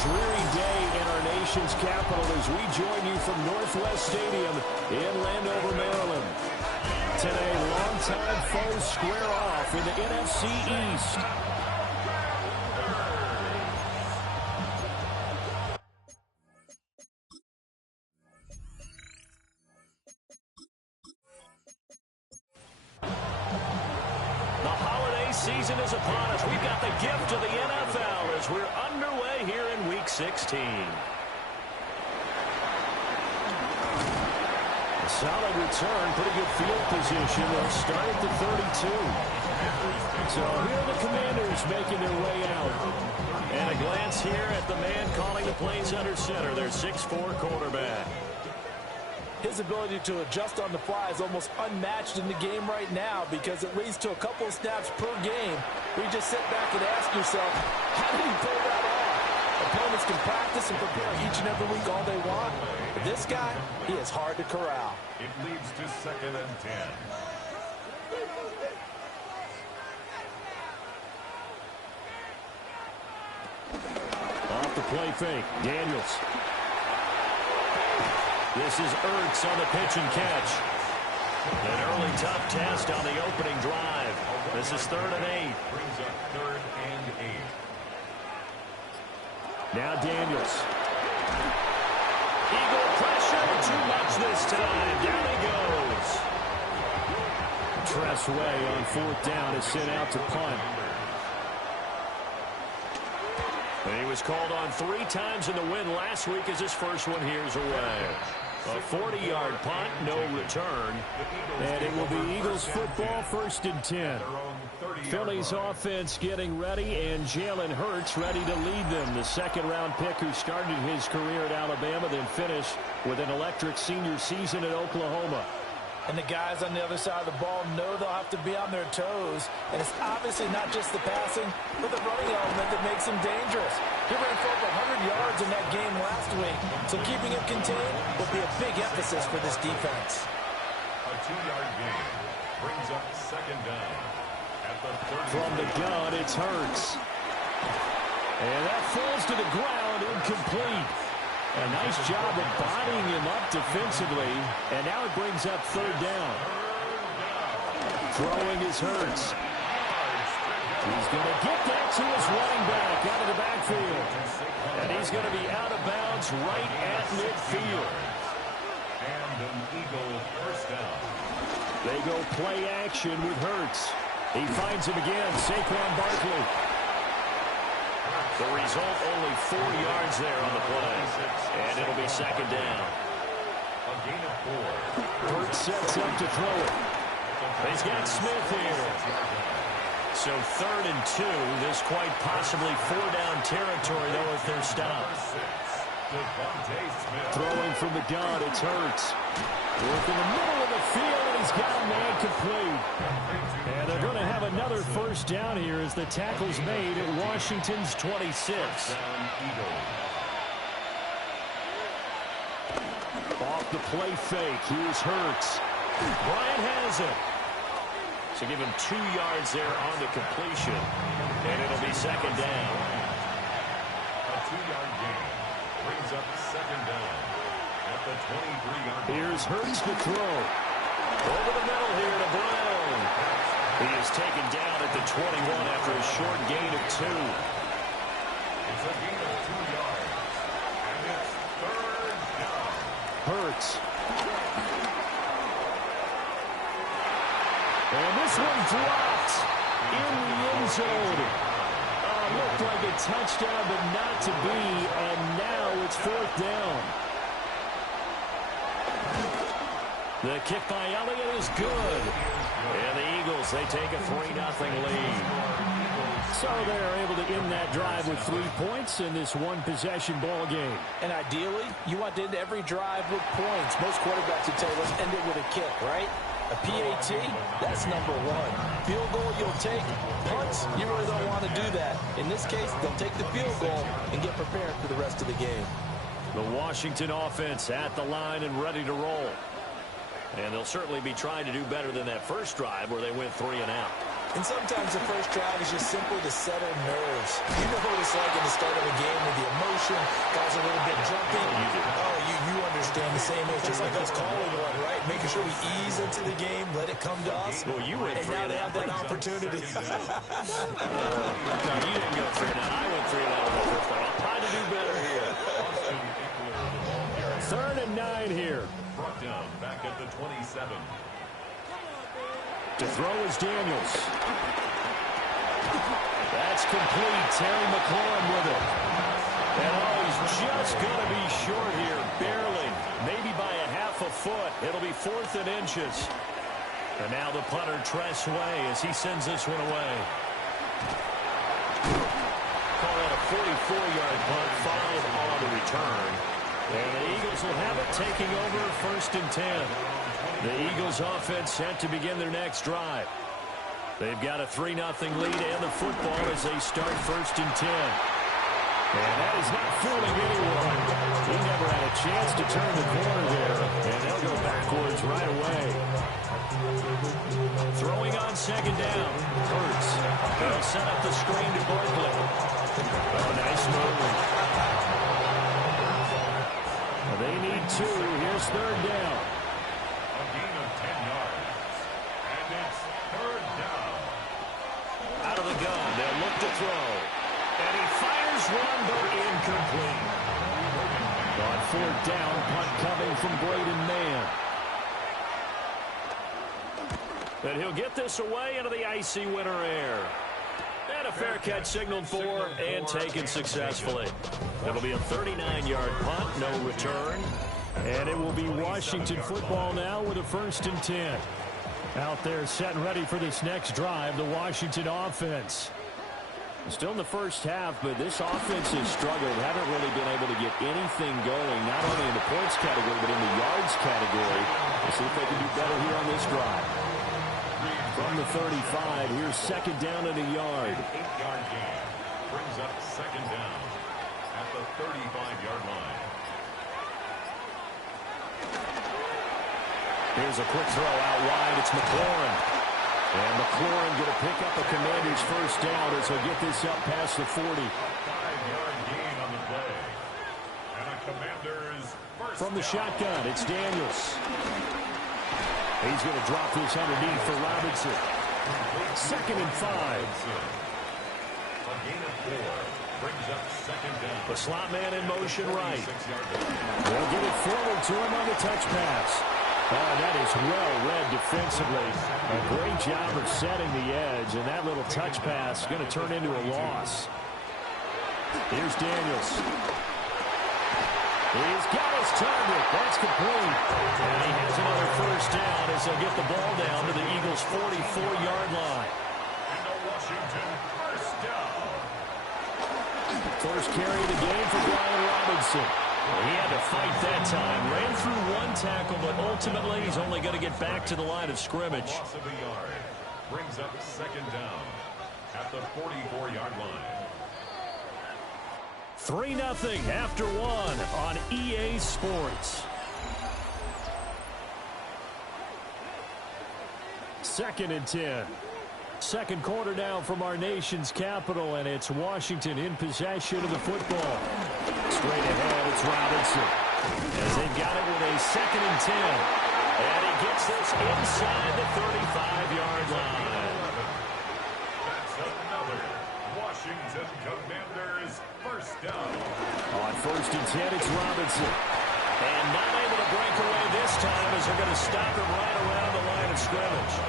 Dreary day in our nation's capital as we join you from Northwest Stadium in Landover, Maryland. Today, longtime foes square off in the NFC East. The holiday season is upon us. We've got the gift of the NFL as we're underway here in Week 16. A solid return, pretty good field position. They'll start at the 32. So here are the Commanders making their way out. And a glance here at the man calling the plays under center, their 6'4" quarterback. His ability to adjust on the fly is almost unmatched in the game right now because it leads to a couple of snaps per game where you just sit back and ask yourself, how did he pull that off? Opponents can practice and prepare each and every week all they want. But this guy, he is hard to corral. It leads to 2nd and 10. Off the play fake, Daniels. This is Ertz on the pitch and catch. An early tough test on the opening drive. This is 3rd and 8. Brings up 3rd and 8. Now Daniels. Eagle pressure, too much this time. Down he goes. Tressway on 4th down is sent out to punt. And he was called on 3 times in the win last week as his first one here's away. A 40-yard punt, no return. And it will be Eagles football, 1st and 10. Philly's offense getting ready, and Jalen Hurts ready to lead them. The 2nd-round pick who started his career at Alabama, then finished with an electric senior season at Oklahoma. And the guys on the other side of the ball know they'll have to be on their toes. And it's obviously not just the passing, but the running element that makes him dangerous. He ran for over 100 yards in that game last week. So keeping him contained will be a big emphasis for this defense. A 2-yard gain brings up 2nd down. At the 30. From the gun, it's Hurts. And that falls to the ground, incomplete. A nice job of bodying him up defensively, and now it brings up 3rd down. Throwing is Hurts. He's going to get that to his running back out of the backfield. And he's going to be out of bounds right at midfield. And an Eagle 1st down. They go play action with Hurts. He finds him again, Saquon Barkley. The result, only 4 yards there on the play. And it'll be 2nd down. A gain of 4. Hurts sets up to throw it. He's got Smith here. So 3rd and 2. This quite possibly 4-down territory, though, if they're stopped. Throwing from the gun, it's Hurts. Working the middle of the field, and he's got a man complete. And they're going to have another 1st down here as the tackle's made at Washington's 26. Off the play fake, here's Hurts. Bryant has it. So give him 2 yards there on the completion, and it'll be 2nd down. A 2-yard gain brings up 2nd down at the 23-yard line. Here's Hurts to throw. Over the middle here to Brown. He is taken down at the 21 after a short gain of 2. It's a gain of 2 yards, and it's 3rd down. Hurts. And this one dropped in the end zone. Looked like a touchdown, but not to be. And now it's 4th down. The kick by Elliott is good. And the Eagles, they take a 3-0 lead. So they're able to end that drive with 3 points in this one-possession ball game. And ideally, you want to end every drive with points. Most quarterbacks would tell you, let's end it with a kick, right? A PAT, that's number 1. Field goal you'll take. Punts, you really don't want to do that. In this case, they'll take the field goal and get prepared for the rest of the game. The Washington offense at the line and ready to roll. And they'll certainly be trying to do better than that first drive where they went 3 and out. And sometimes the first drive is just simply to settle nerves. You know what it's like at the start of a game with the emotion, guys are a little bit jumpy. You understand the same as just like us calling one, right? Making sure we ease into the game, let it come to us. Well, you went 3 and And now they have out. that opportunity. No, you didn't go 3 and out. I went 3 and out in the first one. I'll try to do better here. 3rd and 9 here. Brought down back at the 27. To throw is Daniels. That's complete. Terry McLaurin with it. And he's just going to be short here, barely. Maybe by a half a foot. It'll be 4th and inches. And now the punter, Tress Way, as he sends this one away. Call that a 44-yard punt, 5 on the return. And the Eagles will have it, taking over 1st and 10. The Eagles offense set to begin their next drive. They've got a 3-0 lead and the football as they start 1st and 10. And that is not fooling anyone. He never had a chance to turn the corner there, and they'll go backwards right away. Throwing on 2nd down. Hurts. They'll set up the screen to Barkley. Oh, nice move. They need 2. Here's 3rd down. A gain of 10 yards. And it's 3rd down. Out of the gun, they'll look to throw. And he fires one, but incomplete. On 4th down, punt coming from Braden Mann. And he'll get this away into the icy winter air. And a fair catch signaled for and taken successfully. It'll be a 39-yard punt, no return. And it will be Washington football now with a 1st and 10. Out there set and ready for this next drive, the Washington offense. Still in the first half, but this offense has struggled. Haven't really been able to get anything going, not only in the points category, but in the yards category. We'll see if they can do better here on this drive. From the 35, here's 2nd down and a yard. 8-yard gain brings up 2nd down at the 35-yard line. Here's a quick throw out wide. It's McLaurin. And McLaurin going to pick up a Commander's 1st down as he'll get this up past the 40. 5-yard gain on the play. And a Commander's 1st From the down. shotgun, it's Daniels. He's going to drop this underneath for Robinson. 2nd and 5. A gain of 4 brings up 2nd down. The slot man in motion right. 6-yard They'll get it forward to him on the touch pass. Oh, that is well read defensively. A great job of setting the edge, and that little touch pass is going to turn into a loss. Here's Daniels. He's got his target. That's complete. And he has another 1st down as they'll get the ball down to the Eagles' 44-yard line. And a Washington 1st down. First carry of the game for Brian Robinson. He had to fight that time. Ran through 1 tackle, but ultimately he's only going to get back to the line of scrimmage. Loss of a yard brings up 2nd down at the 44-yard line. 3-0 after 1 on EA Sports. 2nd and 10. 2nd quarter now from our nation's capital, and it's Washington in possession of the football. Straight ahead, it's Robinson. As they've got it with a 2nd and 10. And he gets this inside the 35-yard line. That's another Washington Commanders 1st down. On 1st and 10, it's Robinson. And not able to break away this time as they're going to stop him right around the line of scrimmage.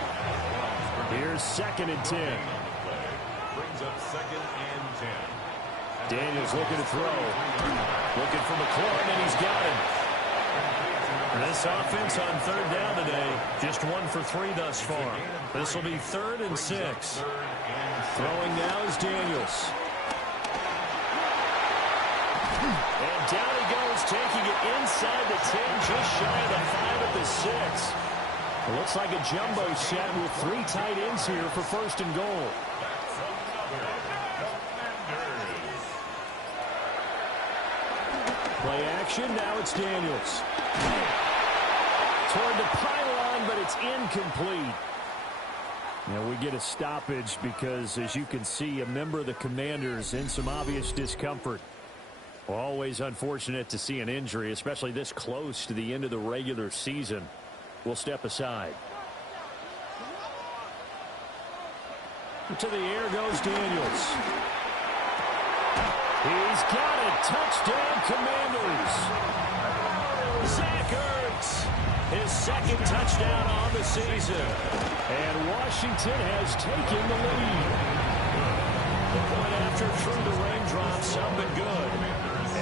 Here's 2nd and 10. Brings up 2nd and 10. Daniels looking to throw. Looking for McLaurin, and he's got him. This offense on 3rd down today, just 1 for 3 thus far. This will be 3rd and 6. Throwing now is Daniels. And down he goes, taking it inside the 10, just shy of the 5 at the 6. It looks like a jumbo set with 3 tight ends here for 1st and goal. Play action, now it's Daniels. Toward the pylon, but it's incomplete. Now we get a stoppage because, as you can see, a member of the Commanders in some obvious discomfort. Always unfortunate to see an injury, especially this close to the end of the regular season. We'll step aside. To the air goes Daniels. He's got it. Touchdown, Commanders. Zach Ertz, his second touchdown on the season. And Washington has taken the lead. The point after through the raindrops up and good.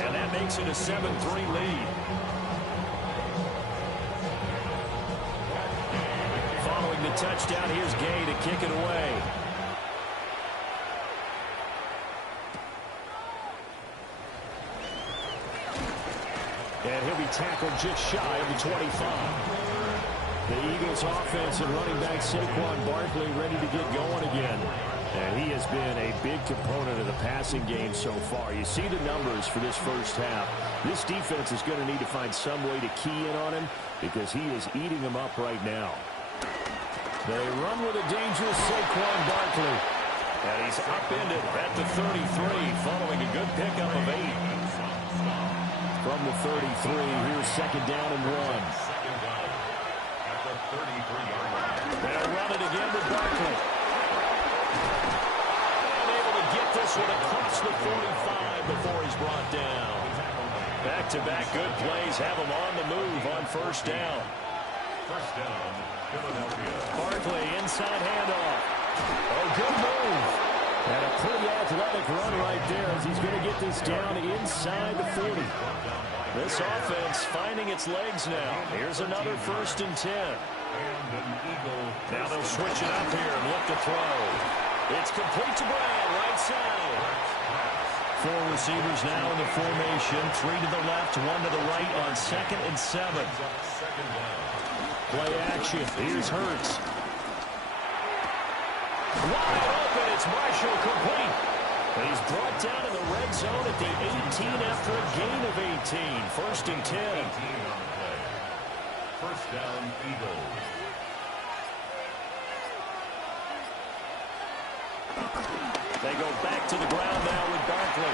And that makes it a 7-3 lead. Following the touchdown, here's Gay to kick it away. And he'll be tackled just shy of the 25. The Eagles offense and running back Saquon Barkley ready to get going again. And he has been a big component of the passing game so far. You see the numbers for this first half. This defense is going to need to find some way to key in on him because he is eating them up right now. They run with a dangerous Saquon Barkley. And he's upended at the 33 following a good pickup of 8. From the 33, here's second down and 1. Second down at the 33-yard line. They'll run it again with Barkley. And able to get this one across the 45 before he's brought down. Back-to-back good plays have him on the move on first down. First down, Philadelphia. Barkley, inside handoff. Oh, good move. And a pretty athletic run right there as he's going to get this down inside the 40. This offense finding its legs now. Here's another 1st and 10. Now they'll switch it up here and look to throw. It's complete to Brown, right side. 4 receivers now in the formation. 3 to the left, 1 to the right on 2nd and 7. Play action. Here's Hurts. Wide open. It's Marshall complete. But he's brought down in the red zone at the 18 after a gain of 18. 1st and 10. 18 on the play. First down, Eagles. They go back to the ground now with Barkley.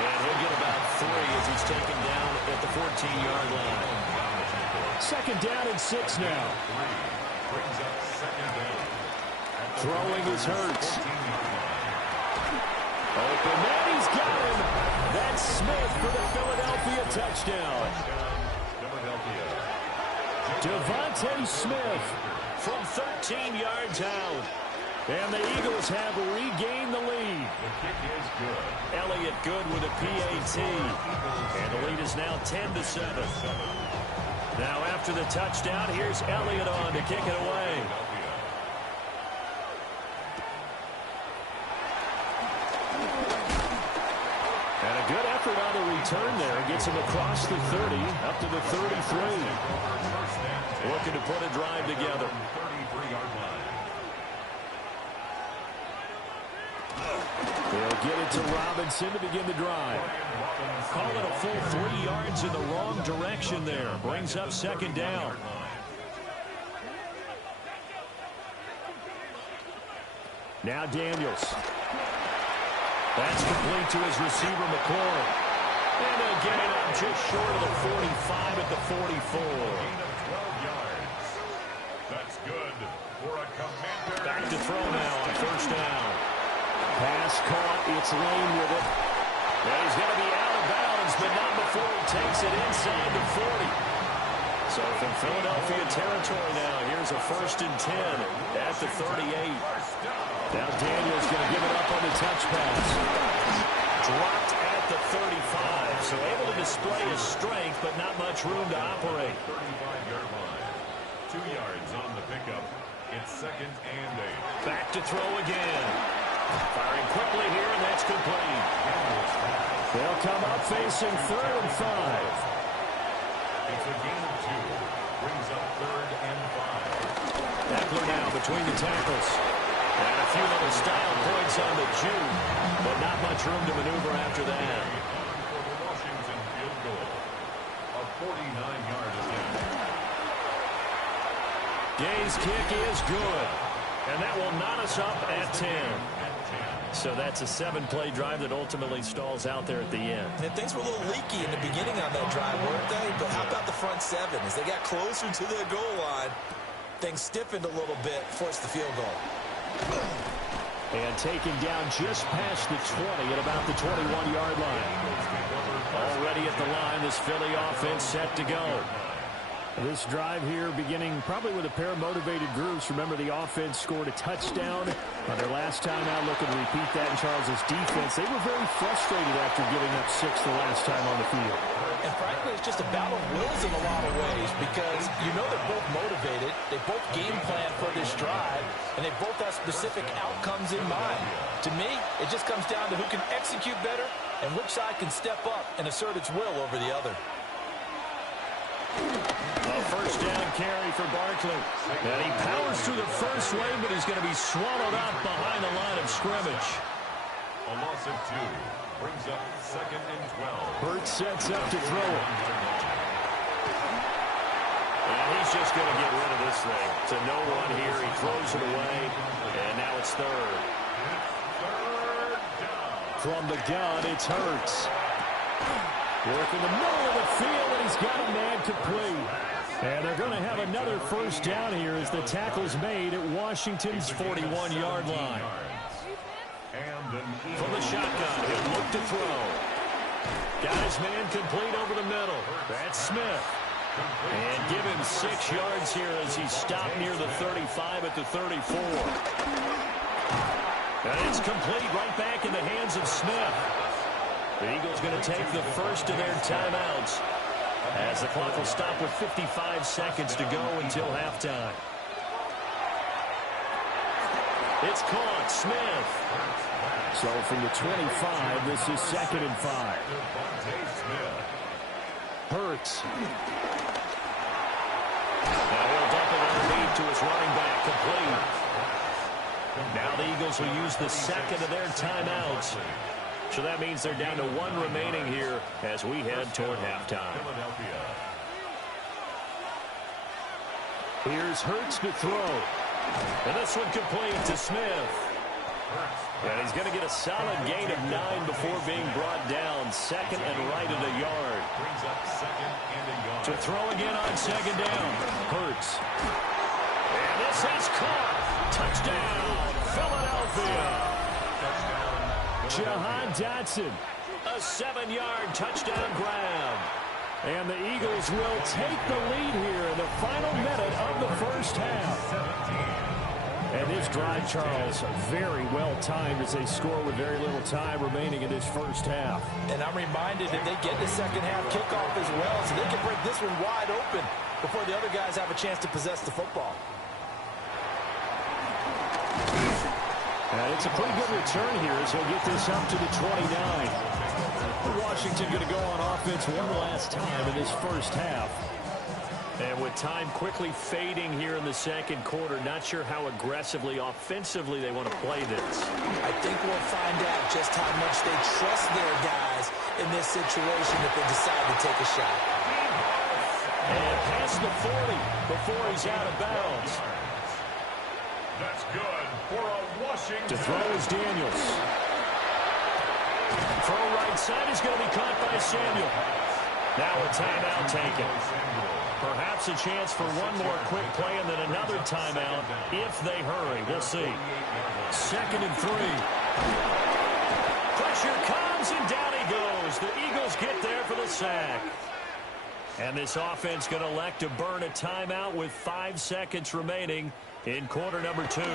And he'll get about 3 as he's taken down at the 14-yard line. Second down and 6 now. Brings up second down. Throwing is Hurts. Open man, he's got him. That's Smith for the Philadelphia touchdown. Philadelphia. Devontae Smith from 13 yards out. And the Eagles have regained the lead. The kick is good. Elliott good with a PAT. And the lead is now 10-7. Now after the touchdown, here's Elliott on to kick it away. And a good effort on the return there. Gets him across the 30, up to the 33. Looking to put a drive together. 33-yard line. They'll get it to Robinson to begin the drive. Call it a full 3 yards in the wrong direction there. Brings up second down. Now Daniels. That's complete to his receiver, McLaurin. And they'll get it up just short of the 45 at the 44. Gain of 12 yards. That's good for a Commander. Back to throw now on first down. Pass caught. It's Lane with it. And he's going to be out of bounds, but not before he takes it inside the 40. So from Philadelphia territory now, here's a 1st and 10 at the 38. Now Daniels going to give it up on the touch pass. Dropped at the 35, so able to display his strength, but not much room to operate. 35-yard line. 2 yards on the pickup. It's 2nd and 8. Back to throw again. Firing quickly here, and that's complete. They'll come up facing 3rd and 5. It's a gain of 2. Brings up 3rd and 5. Eckler now between the tackles. And a few little style points on the Jew, but not much room to maneuver after that. For the Washington field goal. 49-yard attempt. Gay's kick is good. And that will knot us up at 10. So that's a 7-play drive that ultimately stalls out there at the end. And things were a little leaky in the beginning on that drive, weren't they? But how about the front 7? As they got closer to their goal line, things stiffened a little bit, forced the field goal. And taken down just past the 20 at about the 21-yard line. Already at the line, this Philly offense set to go. This drive here beginning probably with a pair of motivated groups. Remember, the offense scored a touchdown on their last time out. Looking to repeat that in Charles's defense. They were very frustrated after giving up 6 the last time on the field. And frankly, it's just a battle of wills in a lot of ways because you know they're both motivated. They both game plan for this drive, and they both have specific outcomes in mind. To me, it just comes down to who can execute better and which side can step up and assert its will over the other. A first down carry for Barkley. And he powers through the first wave, but he's going to be swallowed up behind the line of scrimmage. A loss of 2 brings up 2nd and 12. Hurts sets up to throw it. And he's just going to get rid of this thing. It's a no run here. He throws it away. And now it's 3rd. From the gun, it's Hurts. Work in the middle of the field, and he's got a man complete. And they're going to have another first down here as the tackle's made at Washington's 41-yard line. From the shotgun, he'll look to throw. Got his man complete over the middle. That's Smith. And give him 6 yards here as he stopped near the 35 at the 34. And it's complete right back in the hands of Smith. The Eagles going to take the first of their timeouts as the clock will stop with 55 seconds to go until halftime. It's caught. Smith. So from the 25, this is 2nd and 5. Hurts. Now he'll dump it underneath to his running back, complete. Now the Eagles will use the second of their timeouts. So that means they're down to 1 remaining here as we head toward halftime. Here's Hurts to throw. And this one complete to Smith. And he's going to get a solid gain of 9 before being brought down. 2nd and right at a yard. To throw again on 2nd down. Hurts. And this is caught. Touchdown, Philadelphia. Jahan Dotson, a 7-yard touchdown grab. And the Eagles will take the lead here in the final minute of the first half. And this drive, Charles, very well timed as they score with very little time remaining in this first half. And I'm reminded that they get the second half kickoff as well, so they can break this one wide open before the other guys have a chance to possess the football. And it's a pretty good return here as he'll get this up to the 29. Washington going to go on offense one last time in this first half. And with time quickly fading here in the second quarter, not sure how aggressively, offensively they want to play this. I think we'll find out just how much they trust their guys in this situation if they decide to take a shot. And past the 40 before he's out of bounds. That's good for a Washington. To throw is Daniels. Throw right side is going to be caught by Samuel. Now a timeout taken. Perhaps a chance for one more quick play and then another timeout if they hurry. We'll see. 2nd and 3. Pressure comes and down he goes. The Eagles get there for the sack. And this offense going to elect to burn a timeout with 5 seconds remaining in quarter number 2. And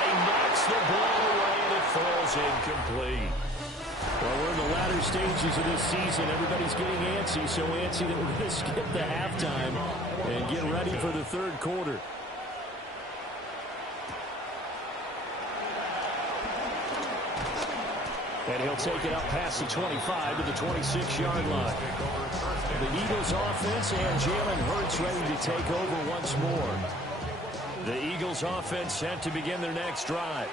he knocks the ball away and it falls incomplete. Well, we're in the latter stages of this season. Everybody's getting antsy, so antsy that we're going to skip the halftime and get ready for the third quarter. And he'll take it up past the 25 to the 26-yard line. The Eagles offense and Jalen Hurts ready to take over once more. The Eagles offense set to begin their next drive.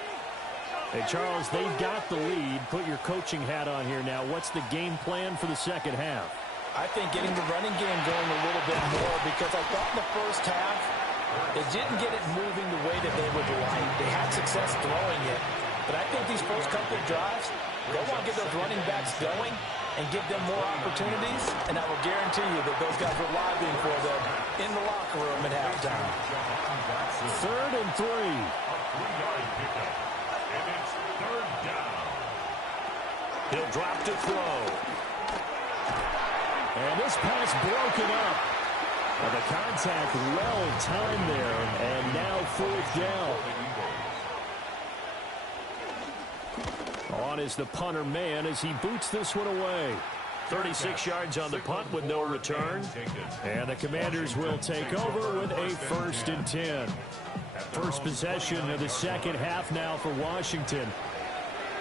Hey, Charles, they've got the lead. Put your coaching hat on here now. What's the game plan for the second half? I think getting the running game going a little bit more, because I thought in the first half they didn't get it moving the way that they would like. They had success throwing it, but I think these first couple of drives, they want to get those running backs going and give them more opportunities, and I will guarantee you that those guys are lobbying for them in the locker room at halftime. 3rd and 3. A 3-yard pickup. And it's 3rd down. He'll drop to throw. And this pass broken up. And the contact well timed there, and now 4th down. On is the punter man as he boots this one away. 36 yards on the punt with no return. And the Commanders will take over with a 1st and 10. First possession of the second half now for Washington.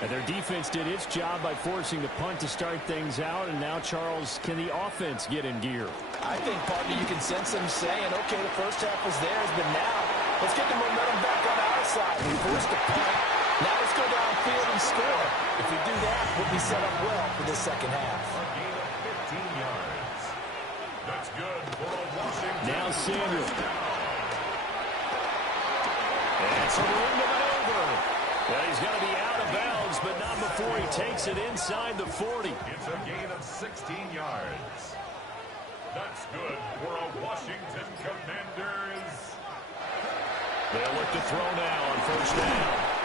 And their defense did its job by forcing the punt to start things out. And now, Charles, can the offense get in gear? I think, partner, you can sense them saying, okay, the first half was theirs, but now let's get the momentum back on our side. We forced the punt. Now let's go downfield and score. If we do that, we'll be set up well for this second half. A gain of 15 yards. That's good for a Washington. Now Samuel. It's a ring to maneuver. Well, he's going to be out of bounds, but not before he takes it inside the 40. It's a gain of 16 yards. That's good for a Washington Commanders. They'll look to throw now on 1st down.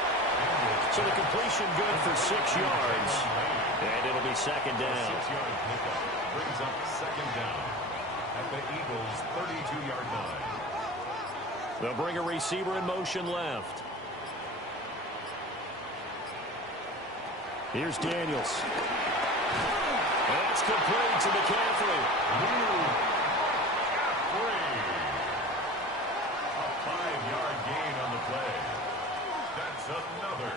So the completion good for 6 yards. And it'll be 2nd down. 6-yard pickup brings up 2nd down at the Eagles' 32-yard line. They'll bring a receiver in motion left. Here's Daniels. That's complete to McCaffrey. A 5-yard gain on the play. That's another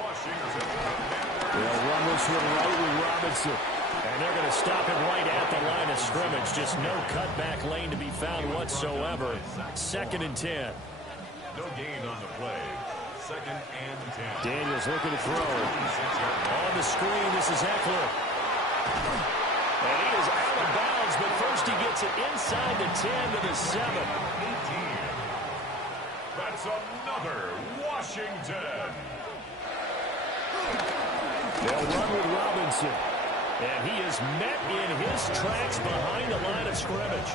Washington Commanders. They'll run this one right with Robinson. And they're going to stop him right at the line of scrimmage. Just no cutback lane to be found whatsoever. 2nd and 10. No gain on the play. 2nd and 10. Daniels looking to throw. On the screen, this is Eckler. And he is out of bounds, but first he gets it inside the 10 to the 7. 18. That's another Washington. They'll run with Robinson. And he is met in his tracks behind the line of scrimmage.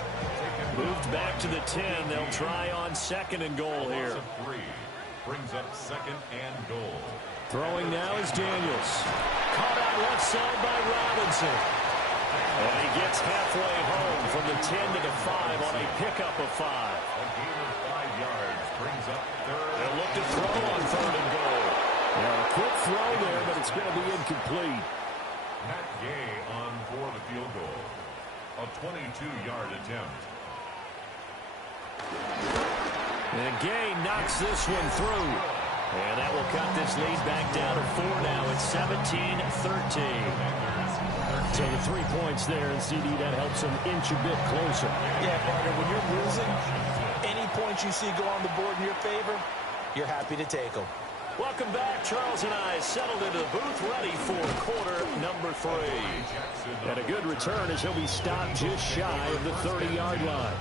Moved back to the 10. They'll try on 2nd and goal here. Brings up 2nd and goal. Throwing now is Daniels. Caught out left side by Robinson. And he gets halfway home from the 10 to the 5 on a pickup of 5. A gain of 5 yards brings up 3rd. They'll look to throw on 3rd and goal. Now a quick throw there, but it's going to be incomplete. Matt Gay on for the field goal. A 22-yard attempt. And Gay knocks this one through. And that will cut this lead back down to 4 now. It's 17-13. So the 3 points there, and CD, that helps them inch a bit closer. Yeah, partner, when you're losing, any points you see go on the board in your favor, you're happy to take them. Welcome back. Charles and I settled into the booth, ready for quarter number 3. And a good return as he'll be stopped just shy of the 30-yard line.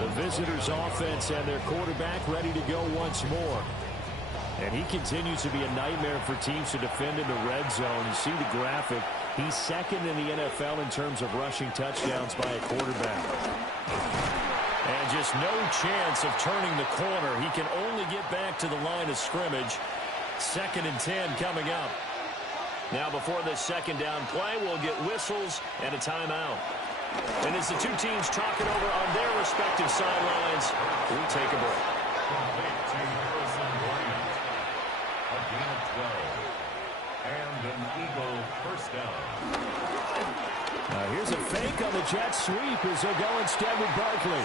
The visitors' offense and their quarterback ready to go once more. And he continues to be a nightmare for teams to defend in the red zone. You see the graphic. He's 2nd in the NFL in terms of rushing touchdowns by a quarterback. And just no chance of turning the corner. He can only get back to the line of scrimmage. 2nd and 10 coming up. Now before this 2nd down play, we'll get whistles and a timeout. And as the two teams talk it over on their respective sidelines, we take a break. Complete to Harrison Bryant. A gain of 12. And an Eagle 1st down. Here's a fake on the jet sweep as they'll go instead with Barkley.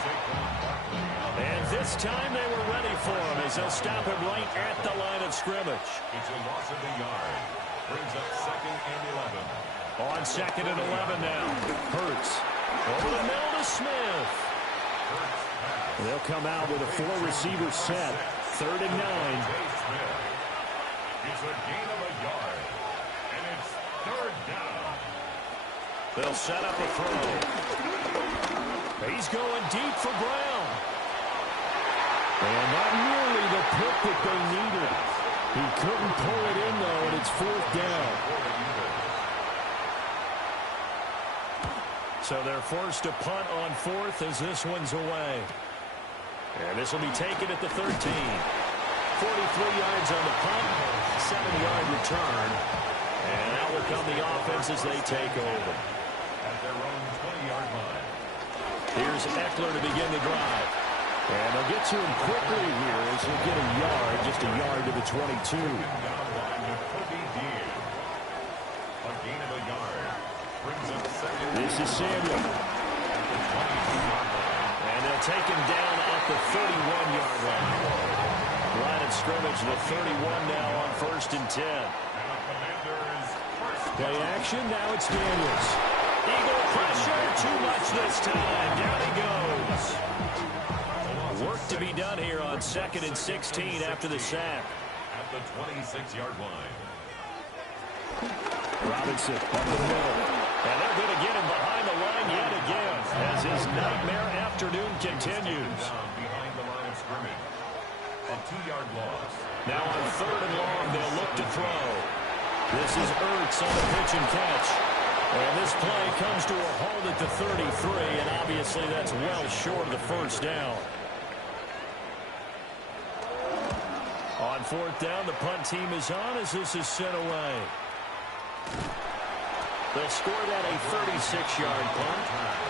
And this time they were ready for him as they'll stop him right at the line of scrimmage. It's a loss of a yard. Brings up 2nd and 11. On 2nd and 11 now. Hurts. Over the middle to Smith. They'll come out with a 4-receiver set. 3rd and 9. It's a gain of a yard. And it's third down. They'll set up a throw. He's going deep for Brown. And not nearly the pick that they needed. He couldn't pull it in, though, and it's fourth down. So they're forced to punt on fourth as this one's away. And this will be taken at the 13. 43 yards on the punt, 7-yard return. And now will come the offense as they take over. At their own 20-yard line. Here's Eckler to begin the drive. And they'll get to him quickly here as he'll get a yard, just a yard to the 22. Down line to Kobe Dean. A gain of a yard. Brings up second. This is Samuel. At the 22-yard line. And they'll take him down at the 31-yard line. Line of scrimmage, the 31 now on 1st and 10. Now Commanders first. Play action, now it's Daniels. Eagle pressure, too much this time. Down he goes. Work to be done here on 2nd and 16 after the sack. At the 26-yard line. Robinson up the middle. And they're going to get him behind the line yet again as his nightmare afternoon continues. Down behind the line of scrimmage. A 2-yard loss. Now on 3rd and long, they'll look to throw. This is Ertz on the pitch and catch. And this play comes to a halt at the 33, and obviously that's well short of the first down. On 4th down, the punt team is on as this is sent away. They'll score that a 36-yard punt,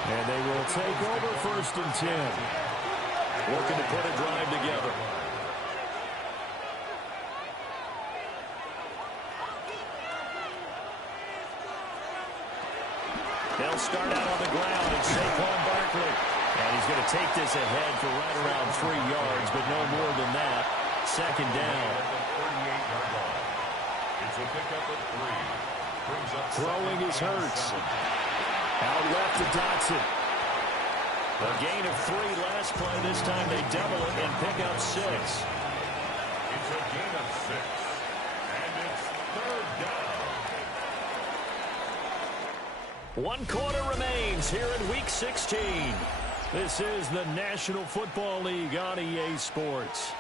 and they will take over 1st and 10. Working to put a drive together. They'll start out on the ground, and Saquon Barkley. And he's going to take this ahead for right around 3 yards, but no more than that. 2nd down. At the 38-yard line. It's a pickup of 3. Brings up Throwing is Hurts. Out left to Dotson. A gain of 3 last play. This time they double it and pick up 6. It's a gain of 6. And it's third down. 1 quarter remains here in Week 16. This is the National Football League on EA Sports.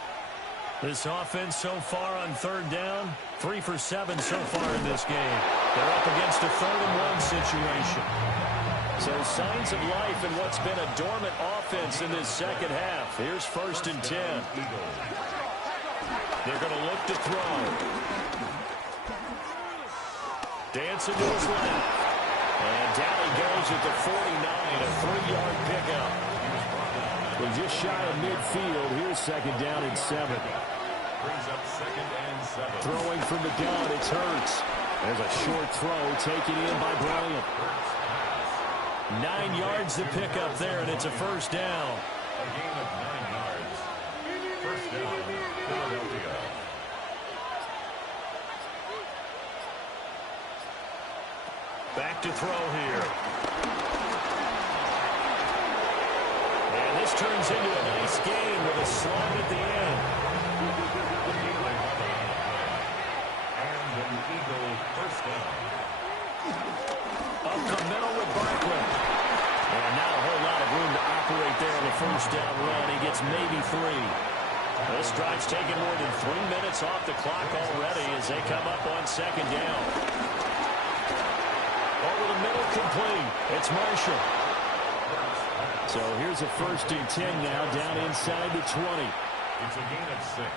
This offense so far on 3rd down, 3 for 7 so far in this game. They're up against a 3rd and 1 situation. So signs of life in what's been a dormant offense in this second half. Here's 1st and 10. They're going to look to throw. Dancing to his left. And down he goes at the 49, a 3-yard pickup. We're just shy of midfield. Here's 2nd down and 7. Brings up 2nd and 7. Throwing from the gun, it's Hurts. There's a short throw taken in by Bryant. 9 yards to pick up there, and it's a 1st down. A gain of 9 yards. 1st down, Philadelphia. Back to throw here. And this turns into a nice gain with a slide at the end. And an Eagle first down. Up the middle with Barkley. And not a whole lot of room to operate there on the 1st down run. He gets maybe 3. This drive's taken more than 3 minutes off the clock already as they come up on 2nd down. Over the middle, complete. It's Marshall. So here's a 1st and 10 now, down inside the 20. It's a gain of 6.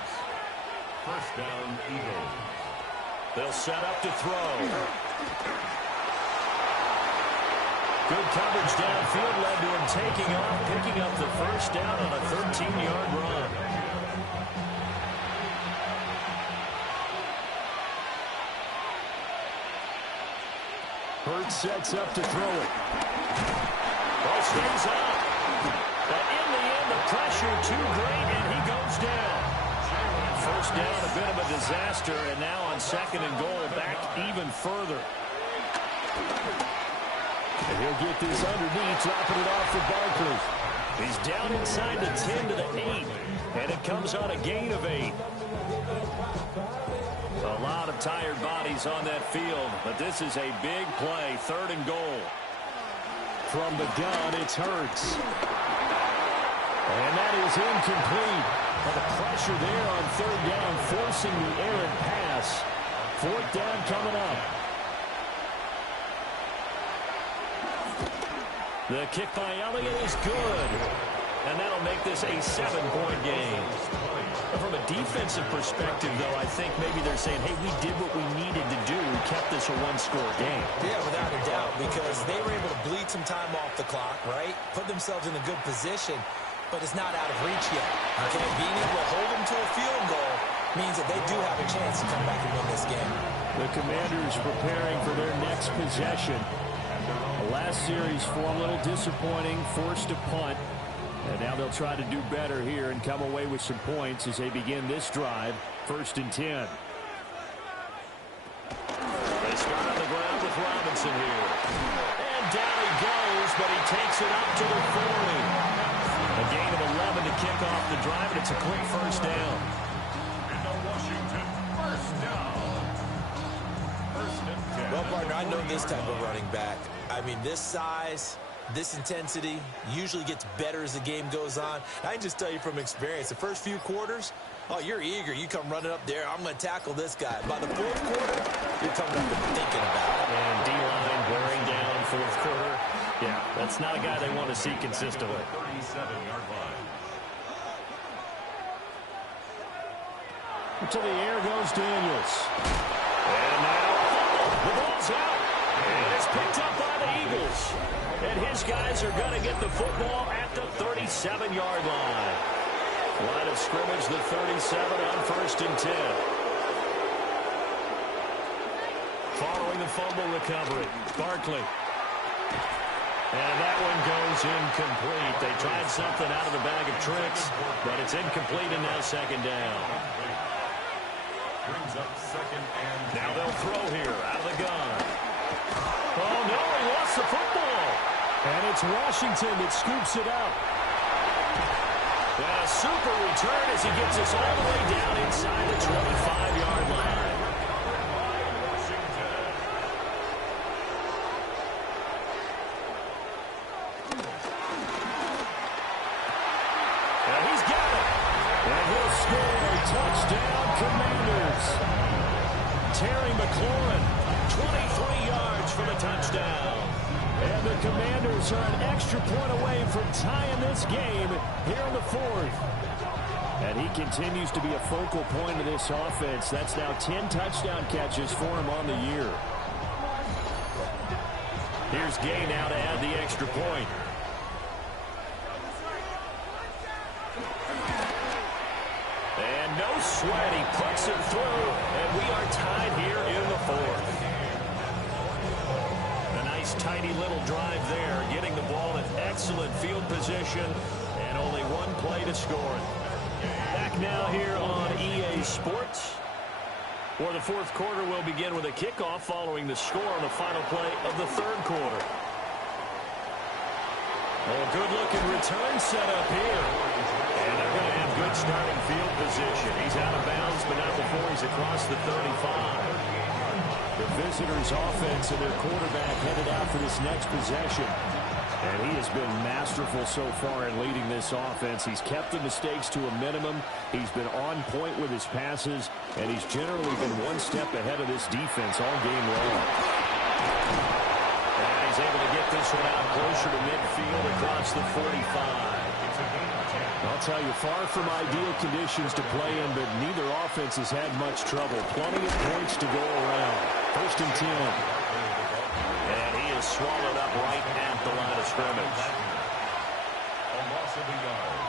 First down, Eagles. They'll set up to throw. Good coverage downfield led to him taking off, picking up the 1st down on a 13-yard run. Hurts sets up to throw it. Ball stays up. But in the end, the pressure too great, and he goes down. 1st down, a bit of a disaster, and now on 2nd and goal, back even further. And he'll get this underneath, dropping it off for Barkley. He's down inside the 10 to the 8, and it comes on a gain of 8. A lot of tired bodies on that field, but this is a big play, 3rd and goal. From the gun, it's Hurts. And that is incomplete. But the pressure there on 3rd down, forcing the errant pass. 4th down coming up. The kick by Elliott is good. And that'll make this a 7-point game. From a defensive perspective, though, I think maybe they're saying, hey, we did what we needed to do. We kept this a 1-score game. Yeah, without a doubt, because they were able to bleed some time off the clock, right? Put themselves in a good position, but it's not out of reach yet. Okay, being able to hold them to a field goal means that they do have a chance to come back and win this game. The Commanders preparing for their next possession. The last series for a little disappointing, forced a punt. And now they'll try to do better here and come away with some points as they begin this drive. 1st and 10. They start on the ground with Robinson here. And down he goes, but he takes it up to the 40. A gain of 11 to kick off the drive, and it's a quick 1st down. And the Washington 1st down. 1st and 10. Well, partner, I know this type of running back. I mean, this size, this intensity usually gets better as the game goes on. I can just tell you from experience, the first few quarters, oh, you're eager. You come running up there, I'm going to tackle this guy. By the 4th quarter, you're coming up and thinking about it. And D-line wearing down 4th quarter. Yeah, that's not a guy they want to see consistently. 37-yard line. To the air goes Daniels. And now the ball's out. And it's picked up by the Eagles. And his guys are going to get the football at the 37-yard line. Line of scrimmage, the 37 on 1st and 10. Following the fumble recovery, Barkley. And that one goes incomplete. They tried something out of the bag of tricks, but it's incomplete and now 2nd down. Brings up 2nd and 10. Now they'll throw here out of the gun. Oh, no, he lost the football. And it's Washington that scoops it up. And a super return as he gets us all the way down inside the 25-yard line. And he's got it. And he'll score a touchdown, Commanders. Terry McLaurin, 23 yards for the touchdown. And the Commanders are an extra point away from tying this game here in the 4th. And he continues to be a focal point of this offense. That's now 10 touchdown catches for him on the year. Here's Gay now to add the extra point. And no sweat, he puts it through, and we are tied here in the 4th. A nice, tidy little drive there, getting the ball in excellent field position, and only one play to score it. Back now here on EA Sports, where the 4th quarter will begin with a kickoff following the score on the final play of the 3rd quarter. Oh, good-looking return set up here. And they're going to have good starting field position. He's out of bounds, but not before he's across the 35. The visitors' offense and their quarterback headed out for this next possession. And he has been masterful so far in leading this offense. He's kept the mistakes to a minimum. He's been on point with his passes, and he's generally been one step ahead of this defense all game long. And he's able to get this one out closer to midfield across the 45. I'll tell you, far from ideal conditions to play in, but neither offense has had much trouble. Plenty of points to go around. 1st and 10. And he is swallowed up right at the line of scrimmage. A loss of a yard.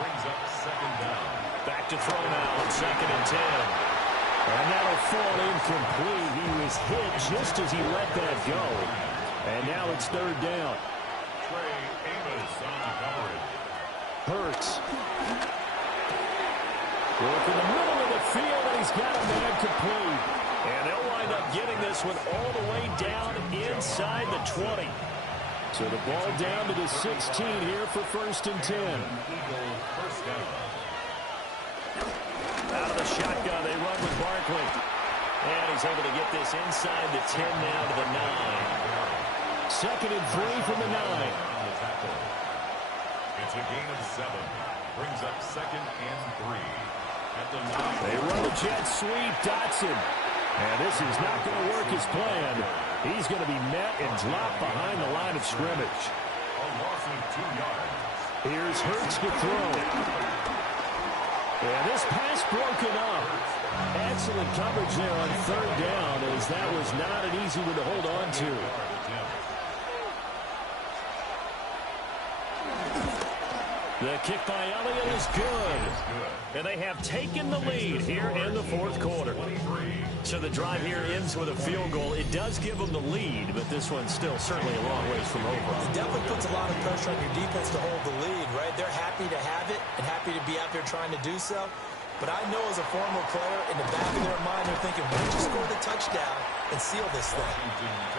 Brings up 2nd down. Back to throw now on 2nd and 10. And that'll fall incomplete. He was hit just as he let that go. And now it's 3rd down. Trey Amos on the coverage. Hurts. Work in the middle of the field, and he's got a man complete. And they'll wind up getting this one all the way down inside the 20. So the ball down to the 16 here for 1st and 10. Eagle 1st down. Out of the shotgun, they run with Barkley. And he is able to get this inside the 10 now to the 9. 2nd and 3 from the 9. It's a gain of 7. Brings up 2nd and 3. At the 9. They run a jet sweep. Dotson. And this is not going to work as planned. He's going to be met and dropped behind the line of scrimmage. A loss of 2 yards. Here's Hurts to throw. And this pass broken up. Excellent coverage there on 3rd down, as that was not an easy one to hold on to. The kick by Elliott is good. And they have taken the lead here in the 4th quarter. So the drive here ends with a field goal. It does give them the lead, but this one's still certainly a long ways from over. It definitely puts a lot of pressure on your defense to hold the lead, right? They're happy to have it and happy to be out there trying to do so. But I know as a former player, in the back of their mind, they're thinking, why don't you score the touchdown and seal this thing?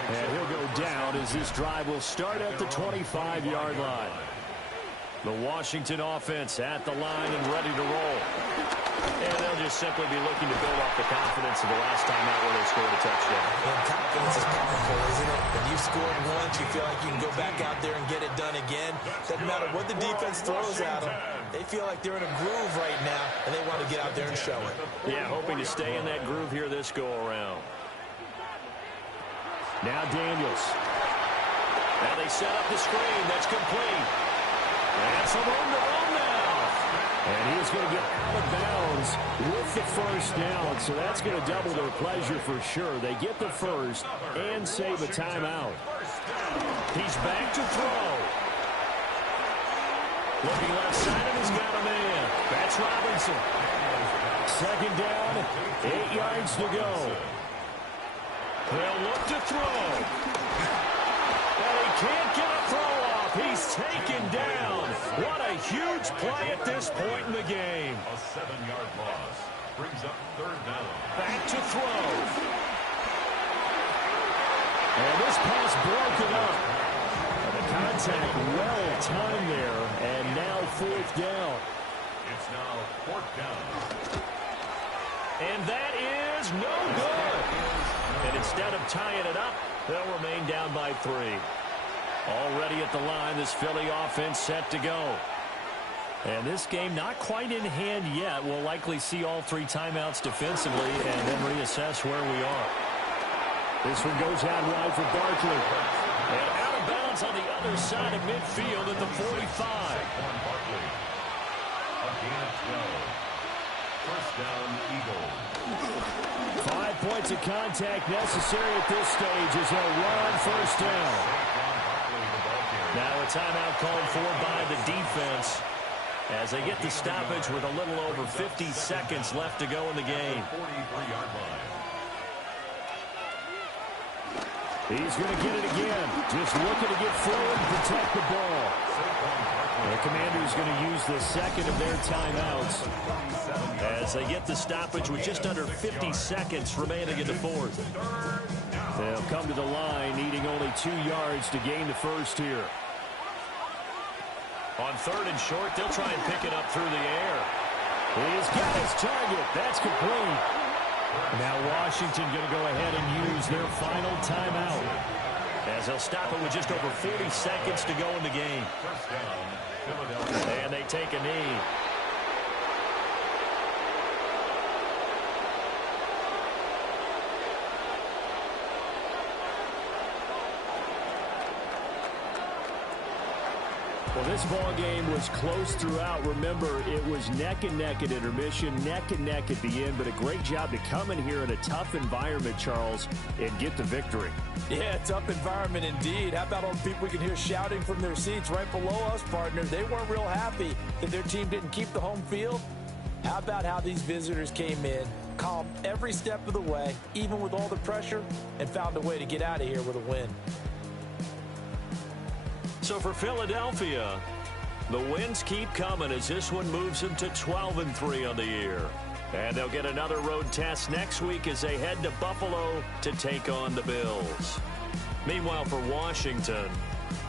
And he'll go down as this drive will start at the 25-yard line. The Washington offense at the line and ready to roll. And they'll just simply be looking to build off the confidence of the last time out where they scored a touchdown. And confidence is powerful, isn't it? When you've scored once, you feel like you can go back out there and get it done again. Doesn't matter what the defense throws at them. They feel like they're in a groove right now, and they want to get out there and show it. Yeah, hoping to stay in that groove here this go-around. Now Daniels. Now they set up the screen. That's complete. And some room to run now. And he's going to get out of bounds with the 1st down, so that's going to double their pleasure for sure. They get the 1st and save a timeout. He's back to throw. Looking left side, and he's got a man. That's Robinson. 2nd down, 8 yards to go. They'll look to throw. And he can't get a throw off. He's taken down. What a huge play at this point in the game. A 7-yard loss. Brings up 3rd down. Back to throw. And this pass broken up. And the contact well timed there. And now 4th down. It's now 4th down. And that is no good. And instead of tying it up, they'll remain down by 3. Already at the line, this Philly offense set to go. And this game not quite in hand yet. We'll likely see all 3 timeouts defensively and then reassess where we are. This one goes out wide for Barkley. And out of bounds on the other side of midfield at the 45. Barkley. A gain of 12. 1st down, Eagles. 5 points of contact necessary at this stage as they'll run 1st down. Now a timeout called for by the defense as they get the stoppage with a little over 50 seconds left to go in the game. 43-yard line. He's going to get it again. Just looking to get forward and protect the ball. The Commanders going to use the 2nd of their timeouts as they get the stoppage with just under 50 seconds remaining in the 4th. They'll come to the line needing only 2 yards to gain the 1st here. On 3rd and short, they'll try and pick it up through the air. He's got his target. That's complete. Now Washington going to go ahead and use their final timeout, as they'll stop it with just over 40 seconds to go in the game. 1st down, Philadelphia. And they take a knee. Well, this ball game was close throughout. Remember, it was neck and neck at intermission, neck and neck at the end, but a great job to come in here in a tough environment, Charles, and get the victory. Yeah, tough environment indeed. How about all the people we can hear shouting from their seats right below us, partner? They weren't real happy that their team didn't keep the home field. How about how these visitors came in, calm every step of the way, even with all the pressure, and found a way to get out of here with a win. So for Philadelphia, the wins keep coming as this one moves them to 12-3 on the year. And they'll get another road test next week as they head to Buffalo to take on the Bills. Meanwhile, for Washington,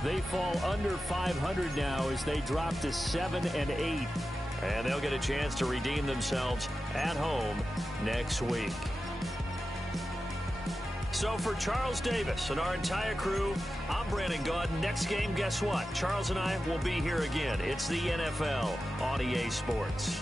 they fall under 500 now as they drop to 7-8. And they'll get a chance to redeem themselves at home next week. So for Charles Davis and our entire crew, I'm Brandon Gaudin. Next game, guess what? Charles and I will be here again. It's the NFL on EA Sports.